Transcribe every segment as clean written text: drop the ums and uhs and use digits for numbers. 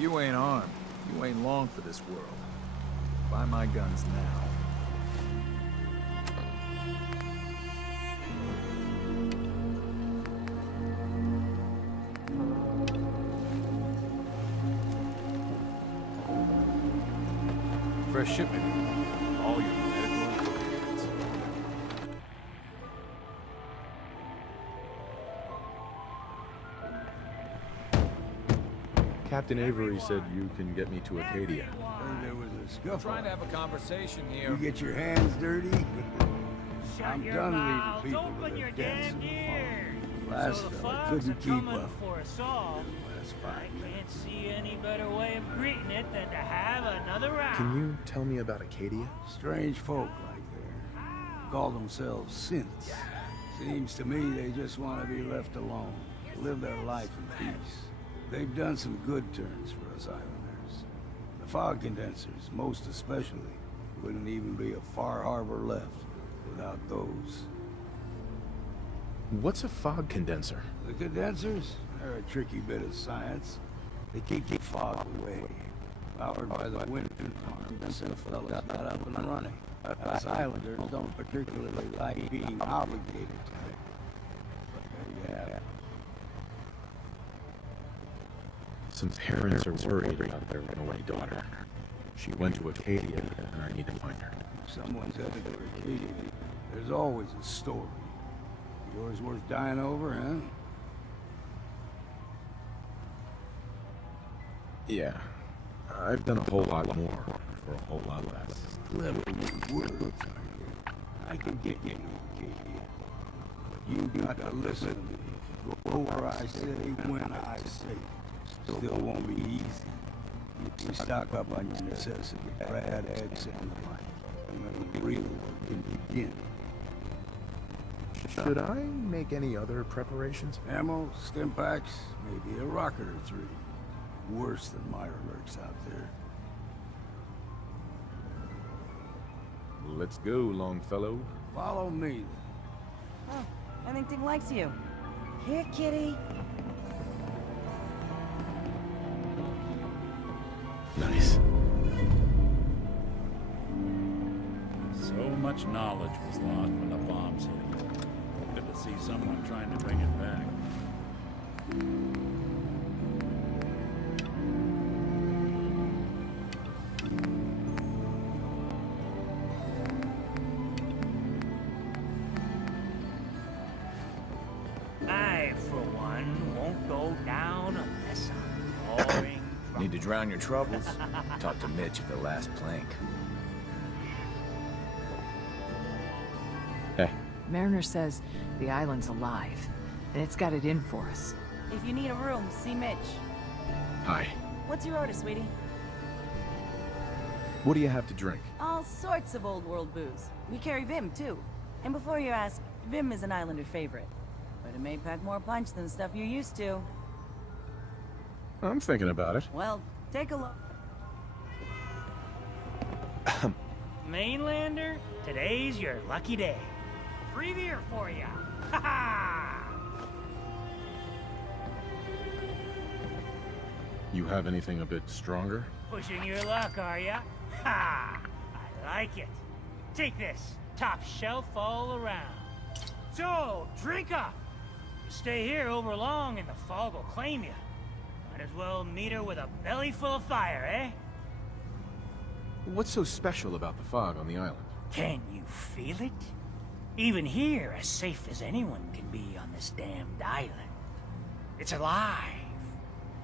you ain't armed, you ain't long for this world. Buy my guns now. Fresh shipment. All your medical equipment. Captain Avery said you can get me to Acadia. Heard there was a scuffle. Trying to have a conversation here. You get your hands dirty? Shut I'm your done mouths, leaving people open to your their deaths damn in the ears. Last So the fella fogs couldn't are keep coming up. for us all. Last I 5 minutes. can't see any better way of greeting it than to have another round. Can you tell me about Acadia? Strange folk like there. Call themselves synths. Seems to me they just want to be left alone. Live their life in peace. They've done some good turns for us islanders. The fog condensers, most especially, wouldn't even be a Far Harbor left without those. What's a fog condenser? The condensers are a tricky bit of science. They keep the fog away. Powered by the wind farm, the fellas got up and running. Us islanders don't particularly like being obligated to it. But there you have it. Some parents are worried about their runaway daughter. She went to Acadia, and I need to find her. If someone's headed to Arcadia, there's always a story. Yours worth dying over, huh? Yeah, I've done a whole lot more for a whole lot less. Clever with words, are you? I can get you to Arcadia. But you got to listen to me. Go where I say, when I say. Still won't be easy. You stock up on your necessities, Brad, eggs, and the like. And then the real work can begin. Should I make any other preparations? Ammo, stim packs, maybe a rocket or 3. Worse than Myra lurks out there. Let's go, Longfellow. Follow me. Oh, I think Dick likes you. Here, kitty. Nice. So much knowledge was lost when the bombs hit. Good to see someone trying to bring it back. I, for one, won't go down unless I'm pouring. Need to drown your troubles? Talk to Mitch at the last plank. Hey, Mariner says the island's alive, and it's got it in for us. If you need a room, see Mitch. hi. What's your order, sweetie? What do you have to drink? All sorts of old world booze. We carry Vim, too. And before you ask, Vim is an islander favorite. But it may pack more punch than the stuff you're used to. I'm thinking about it. Well, take a look. Mainlander, today's your lucky day. Free beer for ya. Ha ha! You have anything a bit stronger? Pushing your luck, are ya? Ha! I like it. Take this. Top shelf all around. So, drink up. You stay here over long and the fog will claim you. Might as well meet her with a belly full of fire, eh? What's so special about the fog on the island? Can you feel it? Even here, as safe as anyone can be on this damned island. It's alive.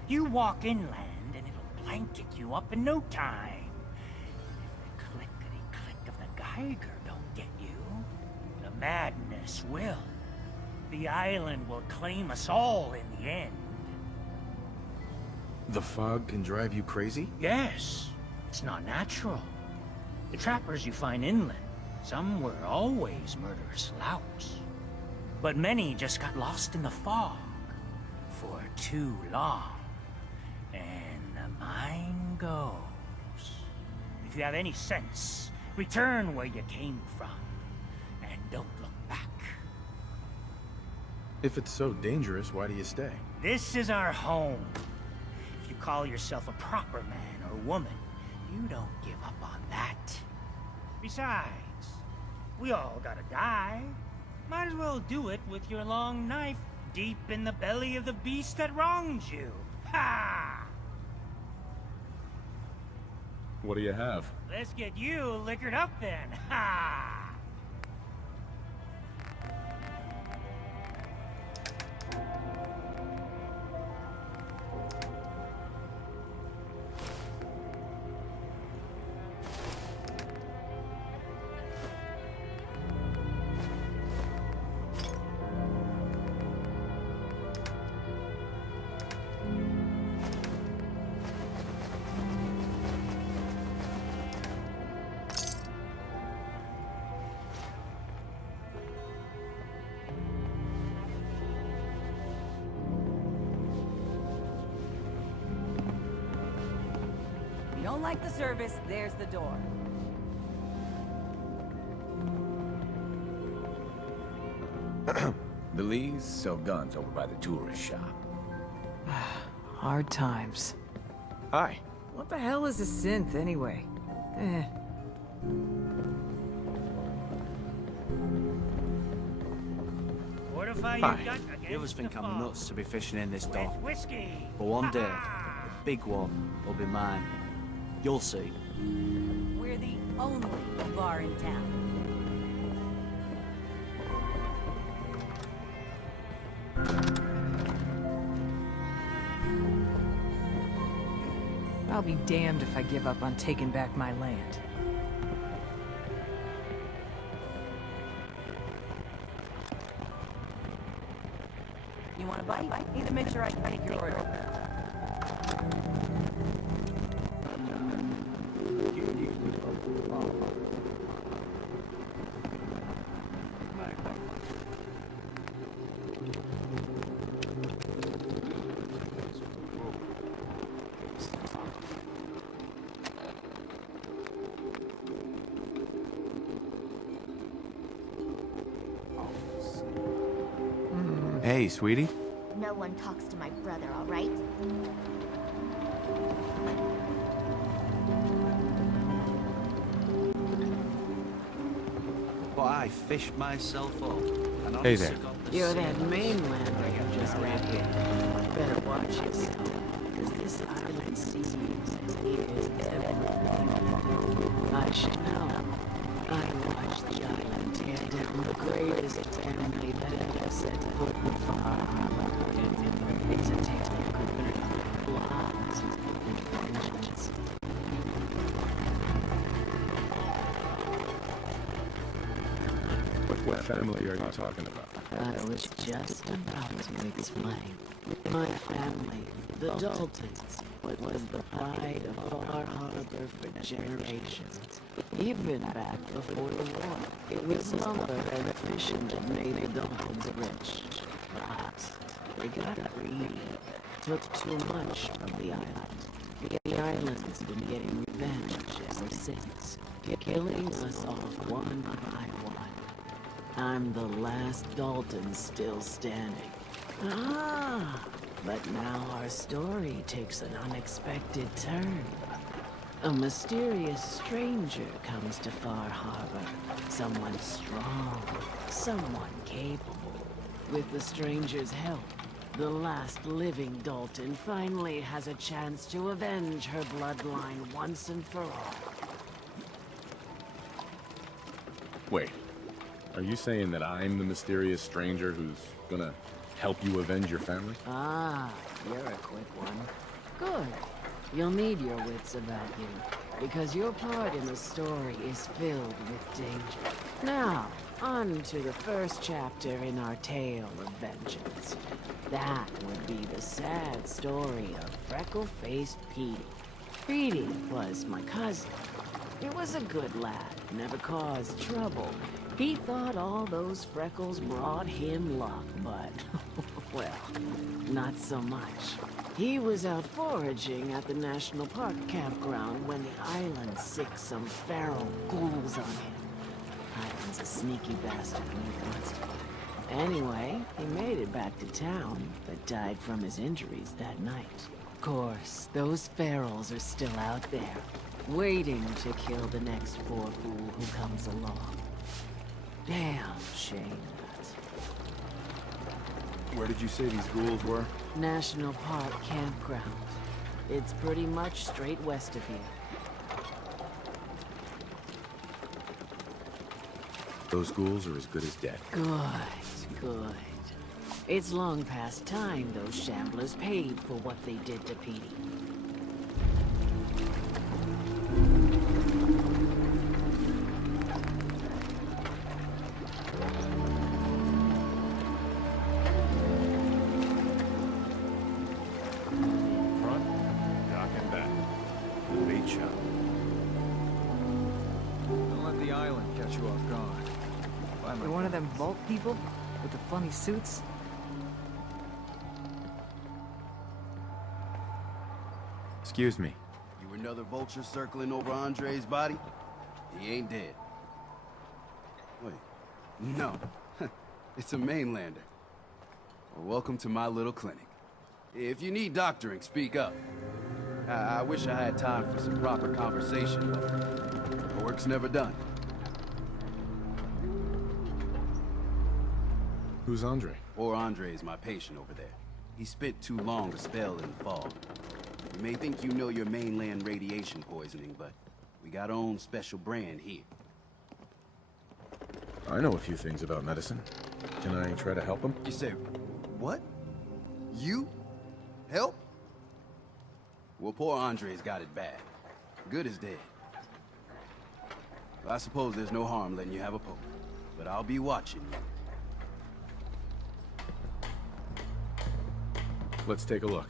You walk inland and it'll blanket you up in no time. If the clickety-click of the Geiger don't get you, the madness will. The island will claim us all in the end. The fog can drive you crazy? Yes, it's not natural. The trappers you find inland, some were always murderous louts. But many just got lost in the fog for too long. And the mind goes. If you have any sense, return where you came from. And don't look back. If it's so dangerous, why do you stay? This is our home. If you you call yourself a proper man or woman, you don't give up on that. Besides, we all gotta die. Might as well do it with your long knife deep in the belly of the beast that wronged you. Ha! What do you have? Let's get you liquored up then. Ha! Don't like the service, there's the door. The Lees sell guns over by the tourist shop. Hard times. Hi. What the hell is a synth, anyway? Fortify Hi. your gut against The others think the I'm fog. nuts to be fishing in this With dock. whiskey. But one day, Ha-ha! the big one will be mine. You'll see. We're the only bar in town. I'll be damned if I give up on taking back my land. You want a bite? Need to make sure I can take your order. Hey, sweetie. No one talks to my brother, all right? But I fished myself up. And Hey honestly there. got the You're same that mainlander you just got here. Better watch yourself, because this island sees is everything. I should know. I watched the island tear down the greatest family that ever set foot in Far Harbor. It's a tale of good blood and vengeance. What family are you talking about? I was just about to explain. My family, the Daltons, was the pride of Far Harbor for generations. Even back before the war, it was lumber and fishing that made the Daltons rich. But they got greedy, took too much from the island. The island's been getting revenge ever since, killing us off one by one. I'm the last Dalton still standing. Ah, but now our story takes an unexpected turn. A mysterious stranger comes to Far Harbor. Someone strong, someone capable. With the stranger's help, the last living Dalton finally has a chance to avenge her bloodline once and for all. Wait. Are you saying that I'm the mysterious stranger who's gonna help you avenge your family? Ah, you're a quick one. Good. You'll need your wits about you, because your part in the story is filled with danger. Now, on to the first chapter in our tale of vengeance. That would be the sad story of freckle-faced Petey. Petey was my cousin. He was a good lad, never caused trouble. He thought all those freckles brought him luck, but, well, not so much. He was out foraging at the National Park campground when the island sicked some feral ghouls on him. Island's a sneaky bastard when he wants to be. Anyway, he made it back to town, but died from his injuries that night. Of course, those ferals are still out there, waiting to kill the next poor fool who comes along. Damn shame that. Where did you say these ghouls were? National Park Campground. It's pretty much straight west of here. Those ghouls are as good as dead. Good. It's long past time those shamblers paid for what they did to Petey. Front, dock and back. Bait shop. Don't let the island catch you off guard. Find my You're one of them guns. vault people with the funny suits? Excuse me. You another vulture circling over Andre's body? He ain't dead. Wait, no. It's a mainlander. Well, welcome to my little clinic. If you need doctoring, speak up. I wish I had time for some proper conversation, but the work's never done. Who's Andre? Poor Andre's my patient over there. He spent too long a spell in the fog. You may think you know your mainland radiation poisoning, but we got our own special brand here. I know a few things about medicine. Can I try to help him? You say, what? You? Help? Well, poor Andre's got it bad. Good as dead. Well, I suppose there's no harm letting you have a poke, but I'll be watching you. Let's take a look.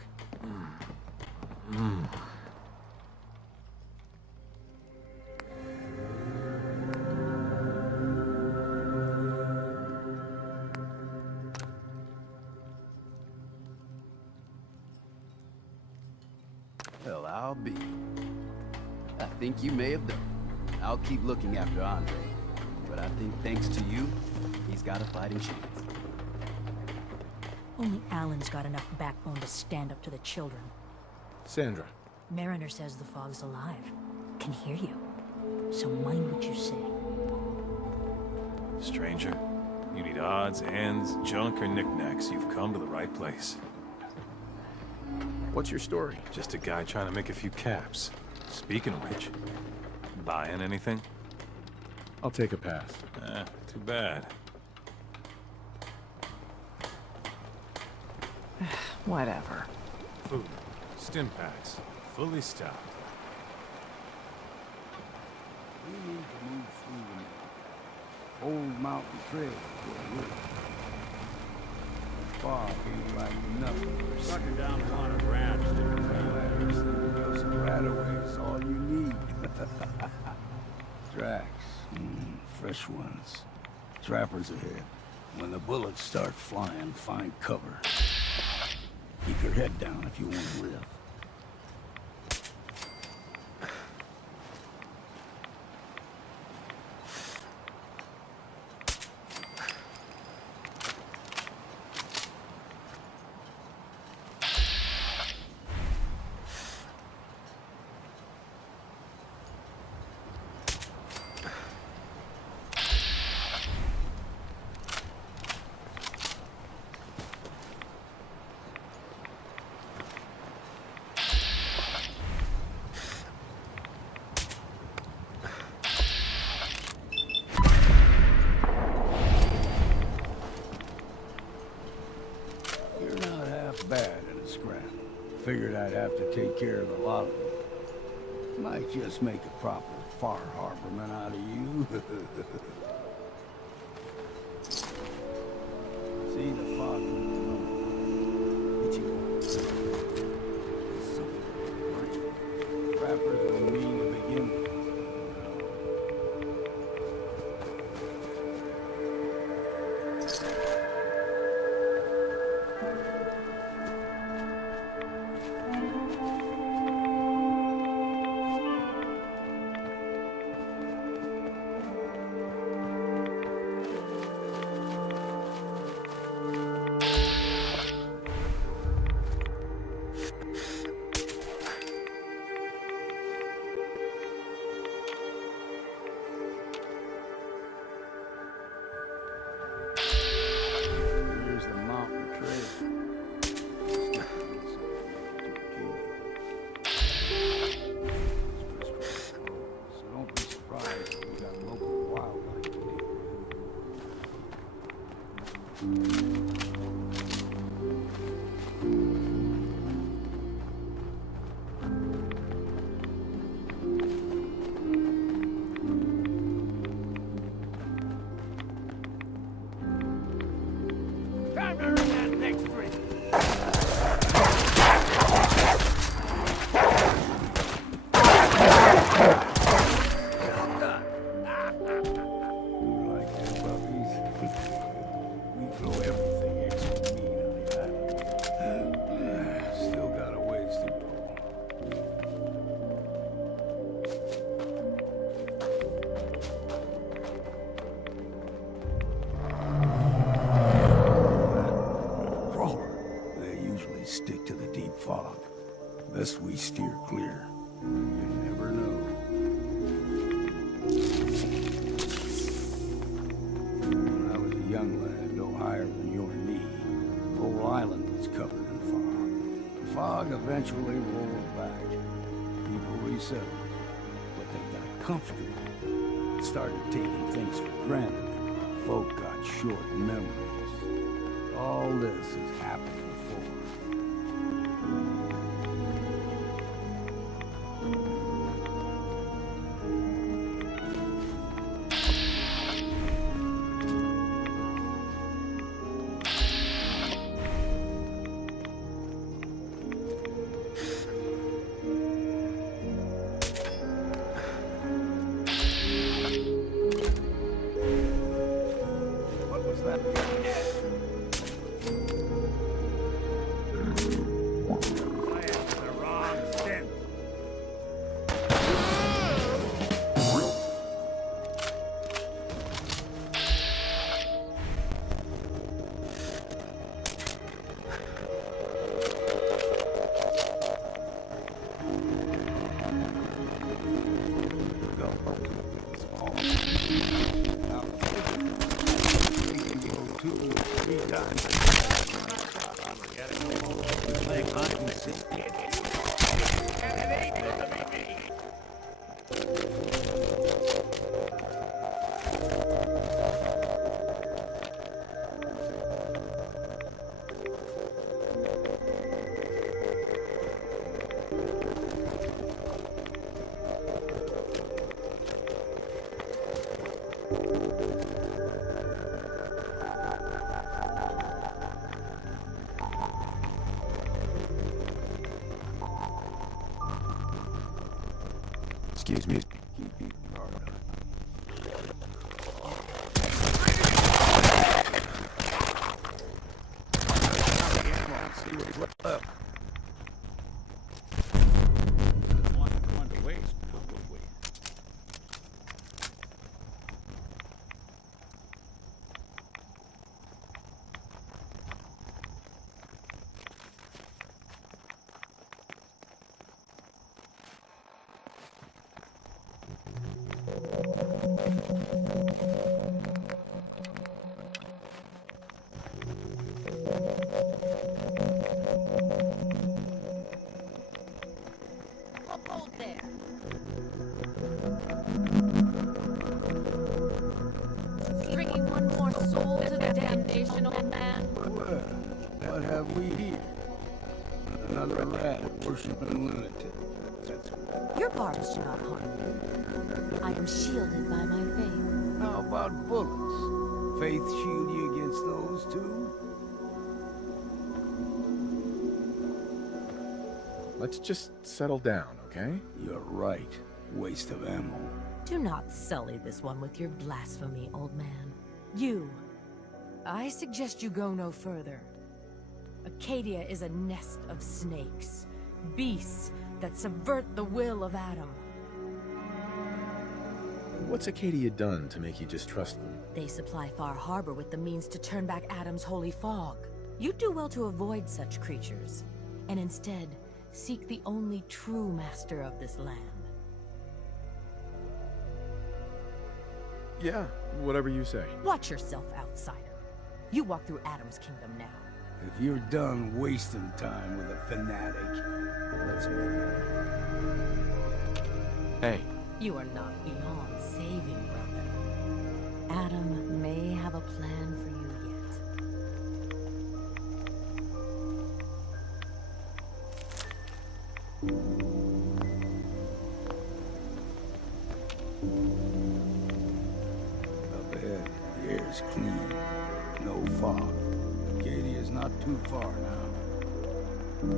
Well, I'll be. I think you may have done. I'll keep looking after Andre, but I think thanks to you, he's got a fighting chance. Only Alan's got enough backbone to stand up to the children. Sandra. Mariner says the fog's alive. Can hear you. So mind what you say. Stranger, you need odds, ends, junk, or knickknacks, you've come to the right place. What's your story? Just a guy trying to make a few caps. Speaking of which, buying anything? I'll take a pass. Too bad. Whatever. Food, stim packs, fully stocked. We need to move through the old mountain trail for a little. The fog ain't like nothing. Sucking down Connor Ranch. Those Rataways, all you need. Tracks, fresh ones. Trappers ahead. When the bullets start flying, find cover. Keep your head down if you want to live. Bad in a scrap. Figured I'd have to take care of a lot of them. Might just make a proper Far Harborman out of you. See the fog hit you. Trappers were mean to begin with. fog. Best we steer clear. You never know. When I was a young lad, no higher than your knee, the whole island was covered in fog. The fog eventually rolled back. People resettled, but they got comfortable. Started taking things for granted. Folk got short memories. All this has happened before. Excuse me. Bringing one more soul to the damnation, old man. What have we here? Another rat worshiping lunatic. Your barbs do not harm me. I am shielded by my faith. How about bullets? Faith shield you against those too? Let's just settle down, okay? You're right. Waste of ammo. Do not sully this one with your blasphemy, old man. You. I suggest you go no further. Acadia is a nest of snakes. Beasts that subvert the will of Adam. What's Acadia done to make you just trust them? They supply Far Harbor with the means to turn back Adam's holy fog. You'd do well to avoid such creatures, and instead seek the only true master of this land. Yeah, whatever you say. Watch yourself, outsider. You walk through Adam's kingdom now. If you're done wasting time with a fanatic, let's move on. Hey. You are not beyond saving, brother. Adam may have a plan for you Up ahead, the air's clean. No fog. Acadia's not too far now.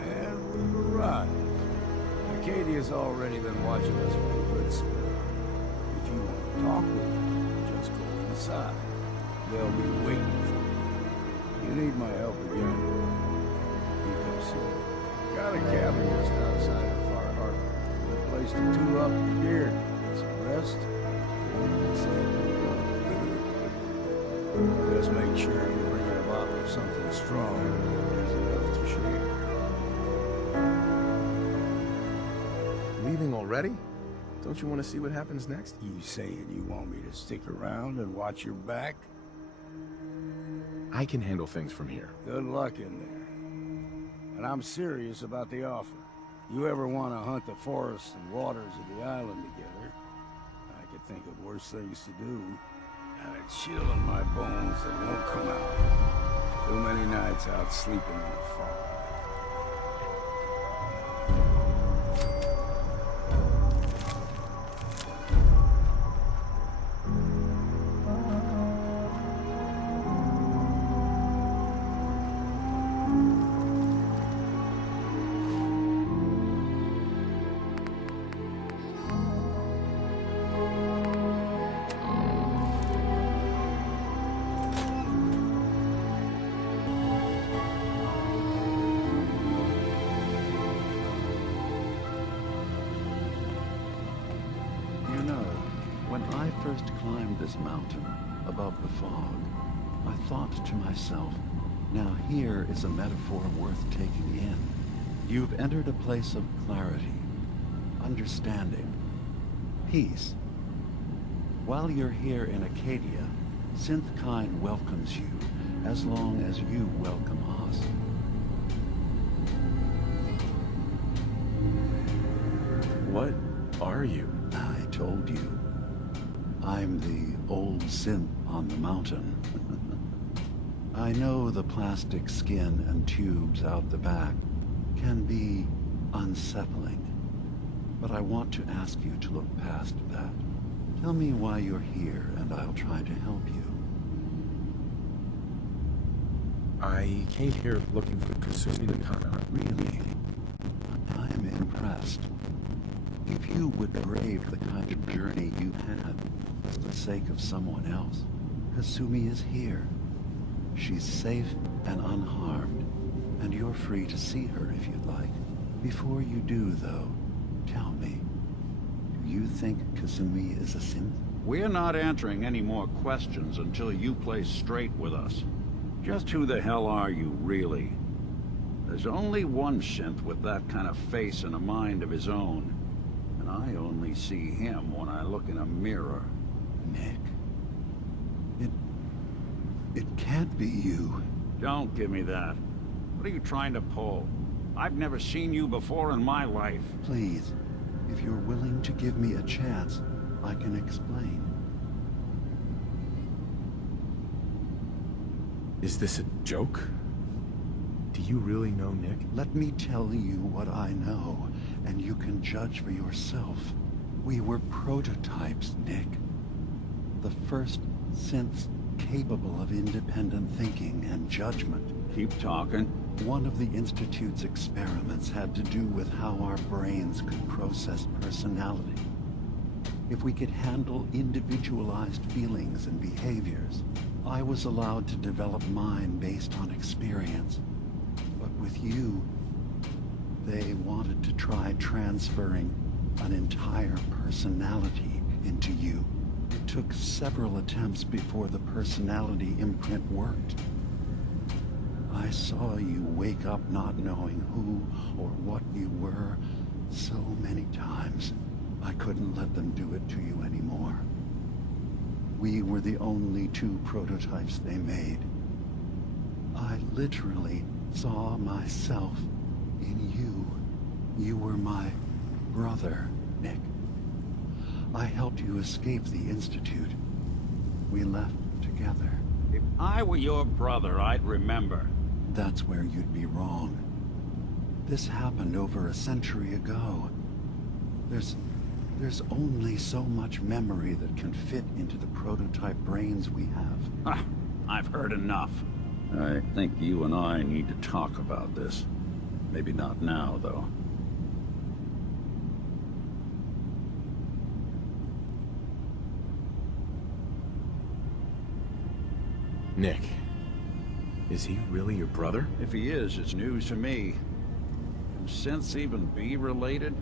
And we've arrived. Acadia's already been watching us for a good spell. If you want outside. They'll be waiting for you. You need my help again, you come see me. Got a cabin just outside of Far Harbor. Good place to tool up your gear, get some rest. Just make sure you bring a bottle of something strong. There's enough to share. Leaving already? Don't you want to see what happens next? You saying you want me to stick around and watch your back? I can handle things from here. Good luck in there. And I'm serious about the offer. You ever want to hunt the forests and waters of the island together, I could think of worse things to do. Got a chill in my bones that won't come out. Too many nights out sleeping in the fog. When I first climbed this mountain above the fog, I thought to myself, now here is a metaphor worth taking in. You've entered a place of clarity, understanding, peace. While you're here in Acadia, Synthkind welcomes you as long as you welcome us. What are you? I told you. I'm the old synth on the mountain. I know the plastic skin and tubes out the back can be unsettling, but I want to ask you to look past that. Tell me why you're here, and I'll try to help you. I came here looking for Kasumi Nakano. Really? I'm impressed. If you would brave the kind of journey you had for the sake of someone else, Kasumi is here. She's safe and unharmed, and you're free to see her if you'd like. Before you do, though, tell me, do you think Kasumi is a synth? We're not answering any more questions until you play straight with us. Just who the hell are you, really? There's only one synth with that kind of face and a mind of his own. And I only see him when I look in a mirror. Nick. It can't be you. Don't give me that. What are you trying to pull? I've never seen you before in my life. Please, if you're willing to give me a chance, I can explain. Is this a joke? Do you really know Nick? Let me tell you what I know, and you can judge for yourself. We were prototypes, Nick. The first synths capable of independent thinking and judgment. Keep talking. One of the Institute's experiments had to do with how our brains could process personality. If we could handle individualized feelings and behaviors, I was allowed to develop mine based on experience. But with you, they wanted to try transferring an entire personality into you. It took several attempts before the personality imprint worked. I saw you wake up not knowing who or what you were so many times. I couldn't let them do it to you anymore. We were the only two prototypes they made. I literally saw myself in you. You were my brother, Nick. I helped you escape the Institute. We left together. If I were your brother, I'd remember. That's where you'd be wrong. This happened over a century ago. There's only so much memory that can fit into the prototype brains we have. I've heard enough. I think you and I need to talk about this. Maybe not now, though. Nick, is he really your brother? If he is, it's news to me. Can synths even be related?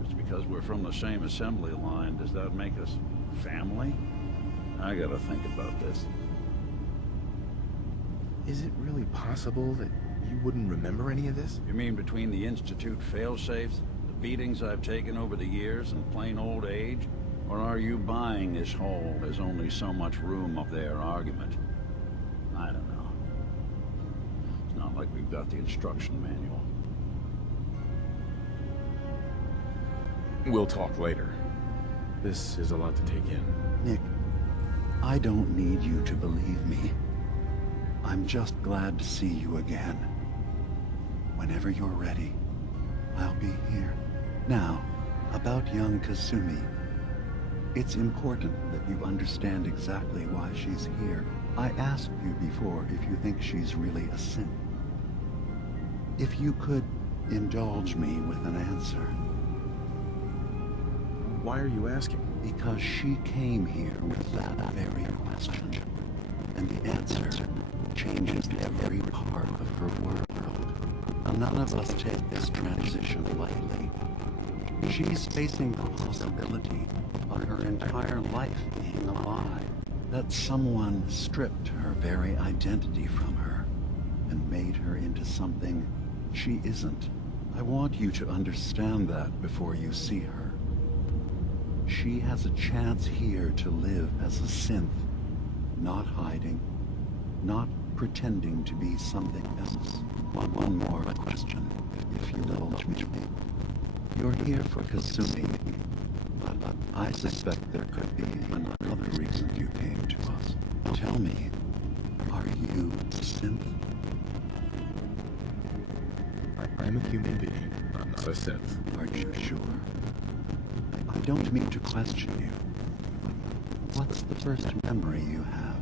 Just because we're from the same assembly line, does that make us family? I gotta think about this. Is it really possible that you wouldn't remember any of this? You mean between the Institute failsafes, the beatings I've taken over the years, and plain old age? Or are you buying this whole "there's only so much room up there" argument? I don't know. It's not like we've got the instruction manual. We'll talk later. This is a lot to take in. Nick, I don't need you to believe me. I'm just glad to see you again. Whenever you're ready, I'll be here. Now, about young Kasumi. It's important that you understand exactly why she's here. I asked you before if you think she's really a synth. If you could indulge me with an answer. Why are you asking? Because she came here with that very question. And the answer changes every part of her world. None of us take this transition lightly. She's facing the possibility of her entire life being a lie. That someone stripped her very identity from her and made her into something she isn't. I want you to understand that before you see her. She has a chance here to live as a synth, not hiding, not pretending to be something else. One more question, if you indulge me. You're here for Kasumi, but I suspect there could be another reason you came to us. Tell me, are you a synth? I'm a human being. I'm not a synth. Are you sure? I don't mean to question you. What's the first memory you have?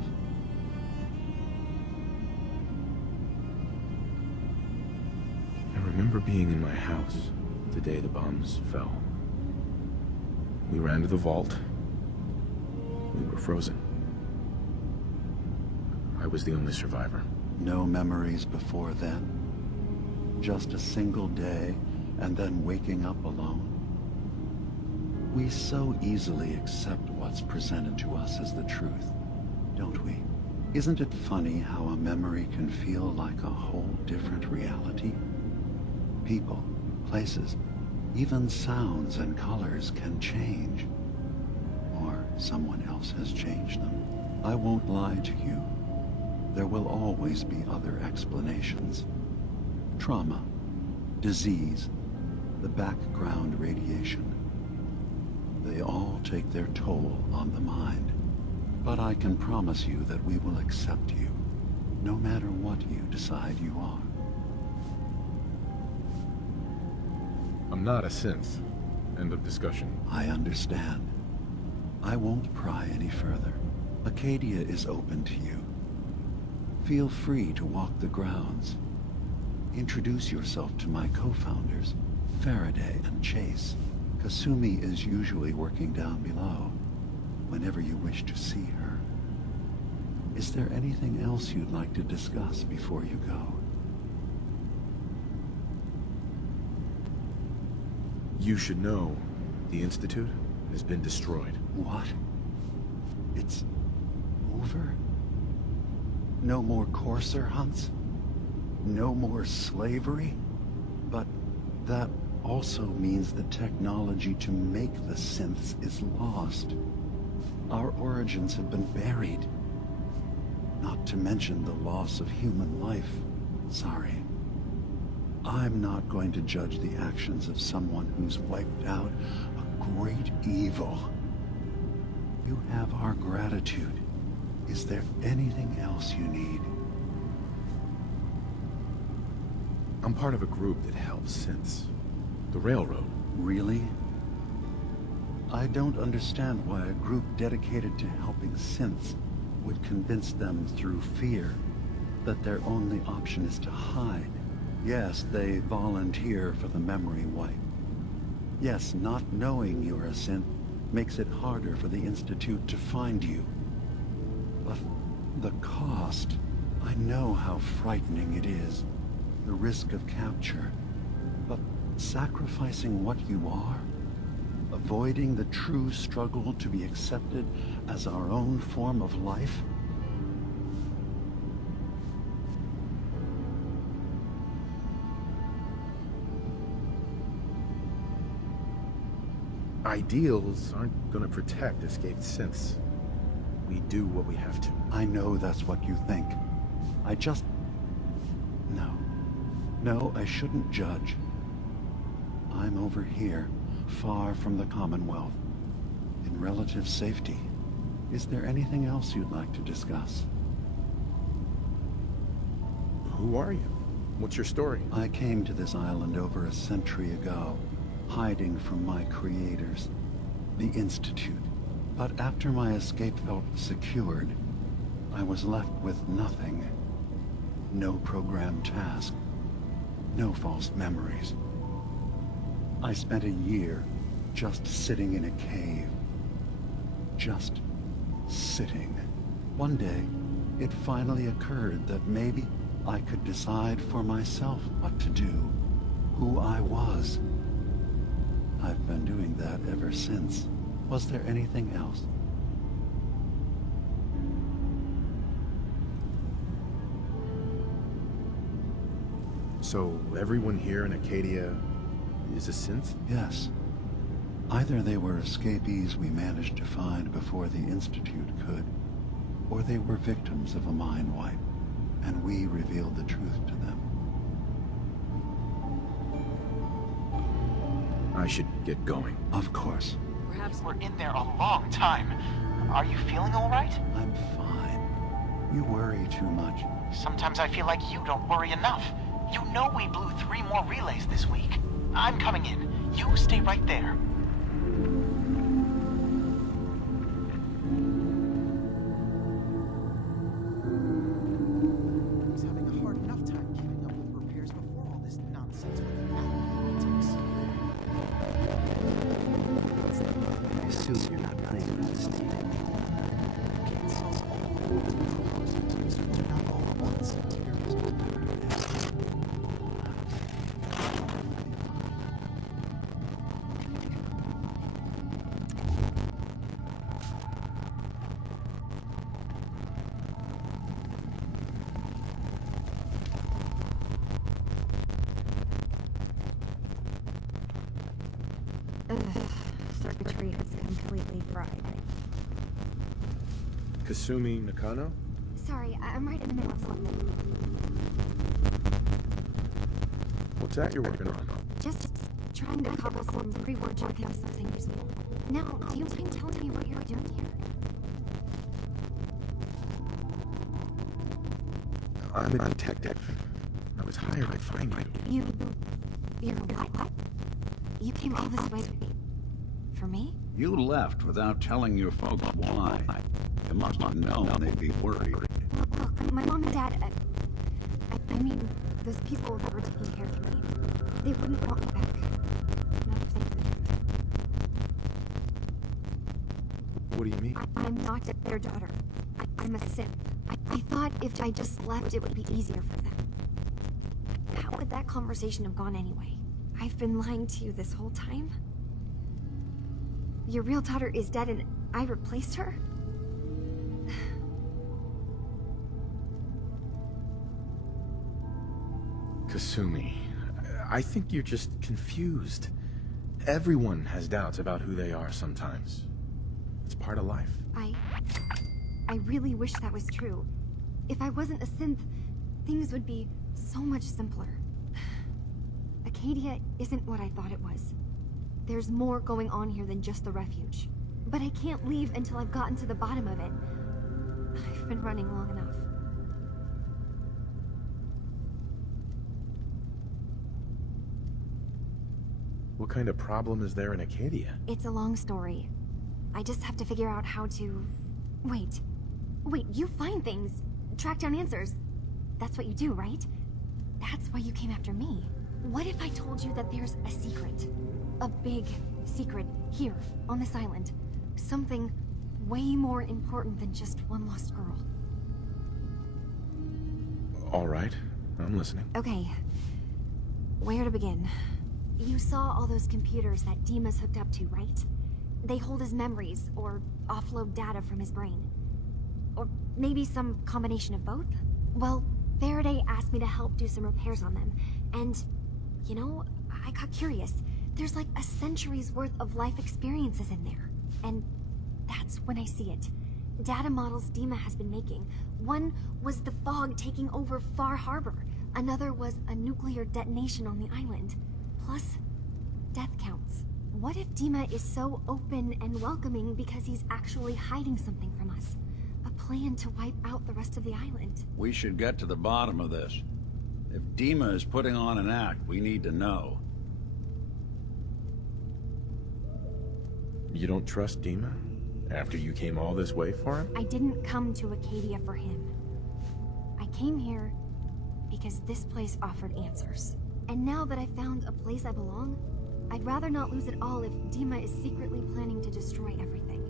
I remember being in my house the day the bombs fell. We ran to the vault. We were frozen. I was the only survivor. No memories before then? Just a single day, and then waking up alone? We so easily accept what's presented to us as the truth, don't we? Isn't it funny how a memory can feel like a whole different reality? People, places, even sounds and colors can change. Or someone else has changed them. I won't lie to you. There will always be other explanations. Trauma, disease, the background radiation. They all take their toll on the mind. But I can promise you that we will accept you, no matter what you decide you are. I'm not a synth. End of discussion. I understand. I won't pry any further. Acadia is open to you. Feel free to walk the grounds. Introduce yourself to my co-founders, Faraday and Chase. Kasumi is usually working down below, whenever you wish to see her. Is there anything else you'd like to discuss before you go? You should know, the Institute has been destroyed. What? It's over? No more courser hunts? No more slavery? But that also means the technology to make the synths is lost. Our origins have been buried. Not to mention the loss of human life. Sorry. I'm not going to judge the actions of someone who's wiped out a great evil. You have our gratitude. Is there anything else you need? I'm part of a group that helps synths. The Railroad. Really? I don't understand why a group dedicated to helping synths would convince them through fear that their only option is to hide. Yes, they volunteer for the memory wipe. Yes, not knowing you're a synth makes it harder for the Institute to find you. But The cost. I know how frightening it is. The risk of capture. But sacrificing what you are? Avoiding the true struggle to be accepted as our own form of life? Ideals aren't gonna protect escaped synths. We do what we have to. I know that's what you think. I just... No. No, I shouldn't judge. I'm over here, far from the Commonwealth, in relative safety. Is there anything else you'd like to discuss? Who are you? What's your story? I came to this island over a century ago, hiding from my creators, the Institute. But after my escape felt secured, I was left with nothing. No programmed task. No false memories. I spent a year just sitting in a cave. Just sitting. One day, it finally occurred that maybe I could decide for myself what to do, who I was. I've been doing that ever since. Was there anything else? So everyone here in Acadia is a synth? Yes. Either they were escapees we managed to find before the Institute could, or they were victims of a mind wipe, and we revealed the truth to them. I should get going. Of course. Perhaps we're in there a long time. Are you feeling all right? I'm fine. You worry too much. Sometimes I feel like you don't worry enough. You know we blew 3 more relays this week. I'm coming in. You stay right there. I was having a hard enough time keeping up with repairs before all this nonsense with the analytics. I assume you're not planning on staying. Can't solve all the problems. They're not all at once. Circuitry is completely fried. Kasumi Nakano? Sorry, I'm right in the middle of something. What's that you're working on? Just trying to cobble some pre-war junk into something useful. Now, do you mind telling me what you're doing here? I'm a detective. I was hired to find you. You're what? You came all this way for me? You left without telling your folks why. You must have known they'd be worried. Look, my mom and dad, I mean, those people that were taking care of me, they wouldn't want me back. Not if they could. What do you mean? I'm not their daughter. I'm a synth. I thought if I just left, it would be easier for them. How would that conversation have gone anyway? I've been lying to you this whole time? Your real daughter is dead and I replaced her? Kasumi, I think you're just confused. Everyone has doubts about who they are sometimes. It's part of life. I really wish that was true. If I wasn't a synth, things would be so much simpler. Acadia isn't what I thought it was. There's more going on here than just the refuge. But I can't leave until I've gotten to the bottom of it. I've been running long enough. What kind of problem is there in Acadia? It's a long story. I just have to figure out how to... Wait, you find things, track down answers. That's what you do, right? That's why you came after me. What if I told you that there's a secret? A big secret here, on this island. Something way more important than just one lost girl. All right, I'm listening. Okay. Where to begin? You saw all those computers that Dima's hooked up to, right? They hold his memories, or offload data from his brain. Or maybe some combination of both? Well, Faraday asked me to help do some repairs on them, and, you know, I got curious. There's like a century's worth of life experiences in there. And that's when I see it. Data models Dima has been making. One was the fog taking over Far Harbor. Another was a nuclear detonation on the island. Plus, death counts. What if Dima is so open and welcoming because he's actually hiding something from us? A plan to wipe out the rest of the island. We should get to the bottom of this. If Dima is putting on an act, we need to know. You don't trust Dima? After you came all this way for him? I didn't come to Acadia for him. I came here because this place offered answers. And now that I found a place I belong, I'd rather not lose it all if Dima is secretly planning to destroy everything.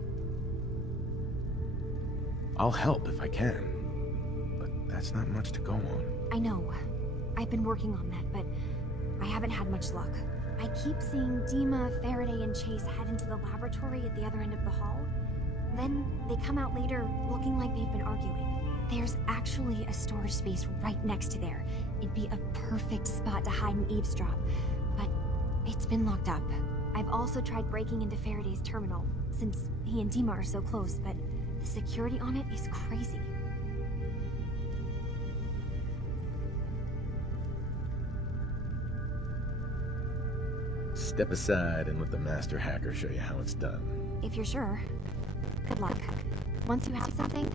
I'll help if I can. But that's not much to go on. I know. I've been working on that, but I haven't had much luck. I keep seeing Dima, Faraday, and Chase head into the laboratory at the other end of the hall. Then they come out later looking like they've been arguing. There's actually a storage space right next to there. It'd be a perfect spot to hide and eavesdrop, but it's been locked up. I've also tried breaking into Faraday's terminal, since he and Dima are so close, but the security on it is crazy. Step aside and let the master hacker show you how it's done. If you're sure. Good luck. Once you have something,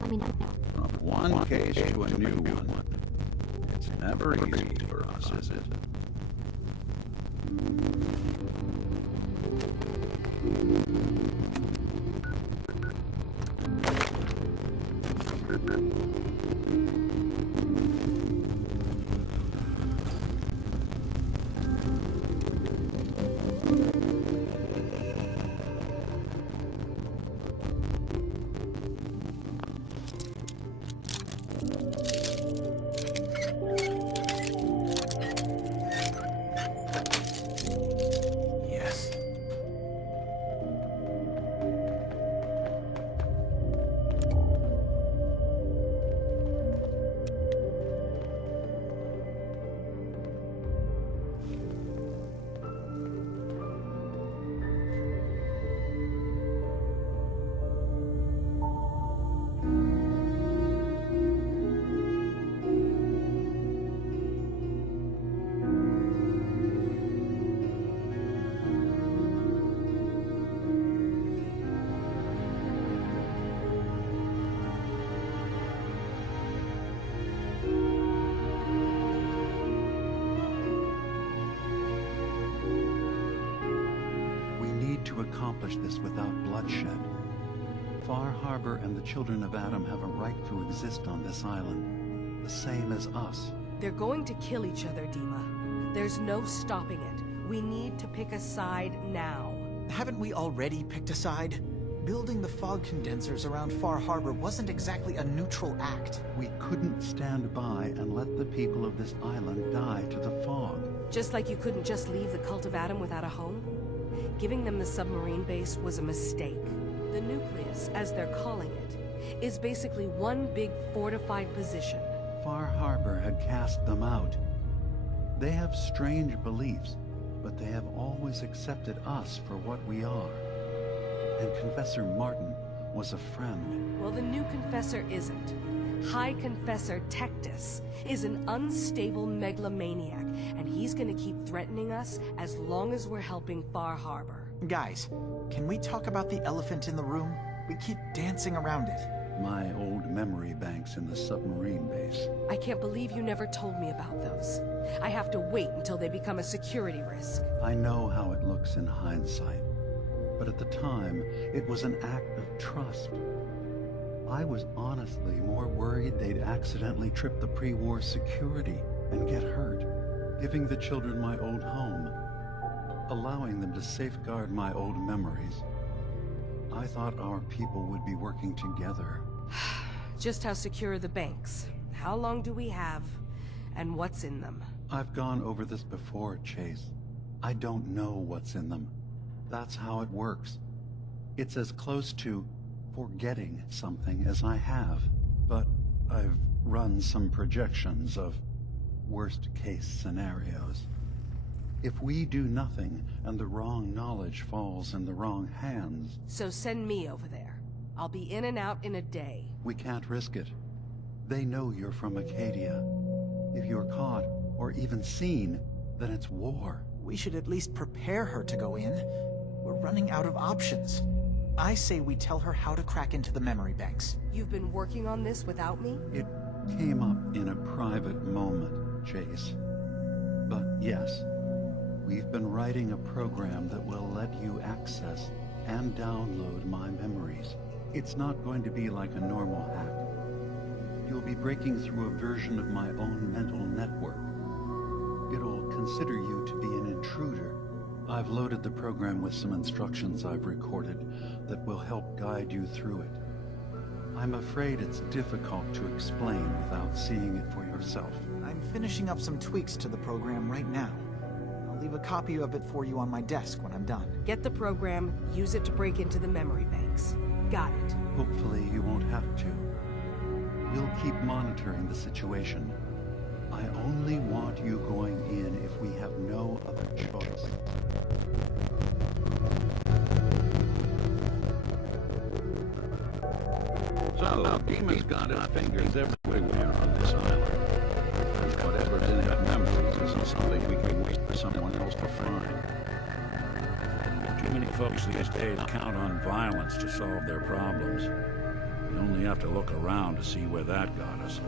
let me know. From one case to a new one. It's never easy for us, is it? To accomplish this without bloodshed. Far Harbor and the children of Adam have a right to exist on this island, the same as us. They're going to kill each other, Dima. There's no stopping it. We need to pick a side now. Haven't we already picked a side? Building the fog condensers around Far Harbor wasn't exactly a neutral act. We couldn't stand by and let the people of this island die to the fog. Just like you couldn't just leave the Cult of Adam without a home? Giving them the submarine base was a mistake. The nucleus, as they're calling it, is basically one big fortified position. Far Harbor had cast them out. They have strange beliefs, but they have always accepted us for what we are. And Confessor Martin was a friend. Well, the new Confessor isn't. High Confessor Tectus is an unstable megalomaniac, and he's gonna keep threatening us as long as we're helping Far Harbor. Guys, can we talk about the elephant in the room? We keep dancing around it. My old memory banks in the submarine base. I can't believe you never told me about those. I have to wait until they become a security risk. I know how it looks in hindsight, but at the time, it was an act of trust. I was honestly more worried they'd accidentally trip the pre-war security and get hurt, giving the children my old home, allowing them to safeguard my old memories. I thought our people would be working together. Just how secure are the banks? How long do we have? And what's in them? I've gone over this before, Chase. I don't know what's in them. That's how it works. It's as close to forgetting something as I have. But I've run some projections of worst-case scenarios. If we do nothing and the wrong knowledge falls in the wrong hands... So send me over there. I'll be in and out in a day. We can't risk it. They know you're from Acadia. If you're caught, or even seen, then it's war. We should at least prepare her to go in. We're running out of options. I say we tell her how to crack into the memory banks. You've been working on this without me? It came up in a private moment, Chase. But yes, we've been writing a program that will let you access and download my memories. It's not going to be like a normal hack. You'll be breaking through a version of my own mental network. It'll consider you to be an intruder. I've loaded the program with some instructions I've recorded that will help guide you through it. I'm afraid it's difficult to explain without seeing it for yourself. I'm finishing up some tweaks to the program right now. I'll leave a copy of it for you on my desk when I'm done. Get the program, use it to break into the memory banks. Got it. Hopefully you won't have to. We'll keep monitoring the situation. I only want you going in if we have no other choice. So, Dima's got her fingers everywhere on this island. And whatever's in her memories isn't something we can wait for someone else to find. Too many folks these days count on violence to solve their problems. You only have to look around to see where that got us.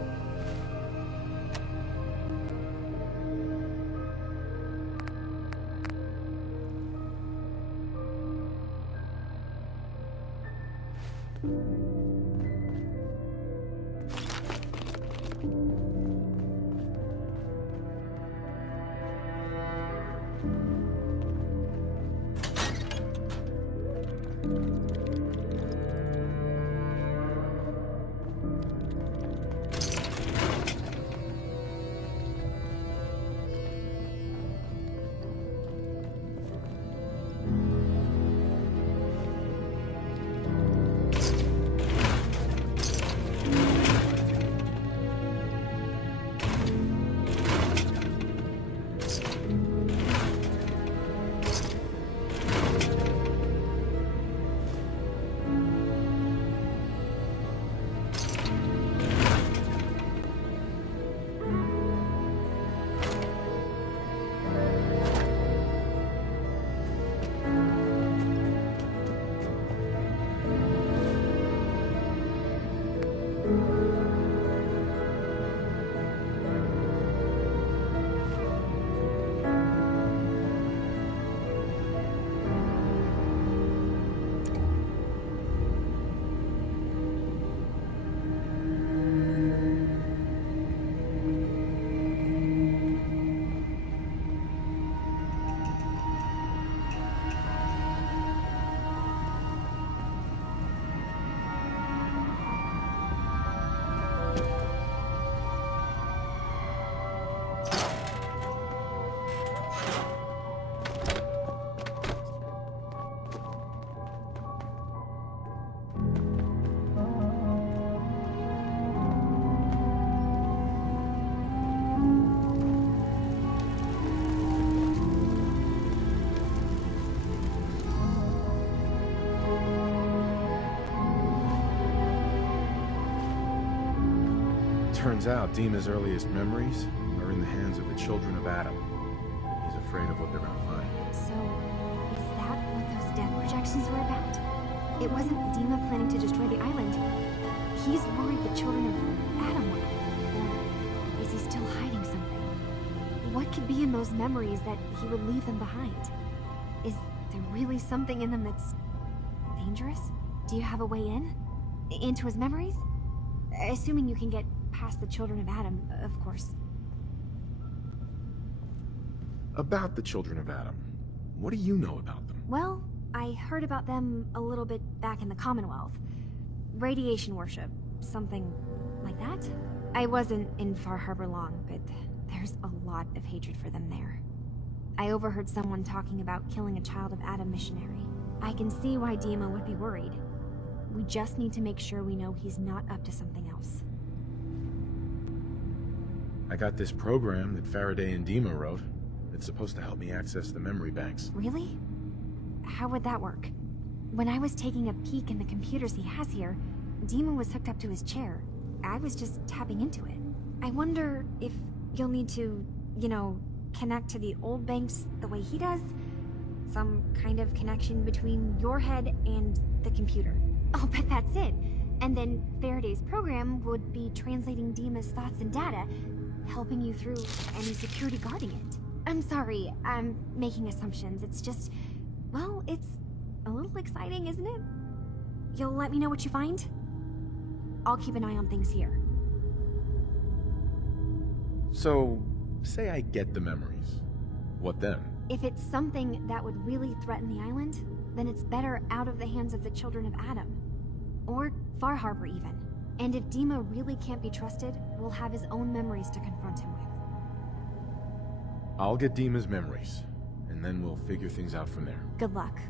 Turns out Dima's earliest memories are in the hands of the children of Adam. He's afraid of what they're gonna find. So, is that what those death projections were about? It wasn't Dima planning to destroy the island. He's worried the children of Adam will. Or is he still hiding something? What could be in those memories that he would leave them behind? Is there really something in them that's dangerous? Do you have a way in? Into his memories? Assuming you can get past the children of Adam, of course. About the children of Adam, what do you know about them? Well, I heard about them a little bit back in the Commonwealth. Radiation worship, something like that? I wasn't in Far Harbor long, but there's a lot of hatred for them there. I overheard someone talking about killing a child of Adam missionary. I can see why Dima would be worried. We just need to make sure we know he's not up to something else. I got this program that Faraday and Dima wrote. It's supposed to help me access the memory banks. Really? How would that work? When I was taking a peek in the computers he has here, Dima was hooked up to his chair. I was just tapping into it. I wonder if you'll need to, you know, connect to the old banks the way he does? Some kind of connection between your head and the computer. I'll bet that's it. And then Faraday's program would be translating Dima's thoughts and data, helping you through any security guarding it. I'm sorry, I'm making assumptions. It's just, well, it's a little exciting, isn't it? You'll let me know what you find? I'll keep an eye on things here. So, say I get the memories. What then? If it's something that would really threaten the island, then it's better out of the hands of the children of Adam. Or Far Harbor, even. And if Dima really can't be trusted, we'll have his own memories to confront him with. I'll get Dima's memories, and then we'll figure things out from there. Good luck.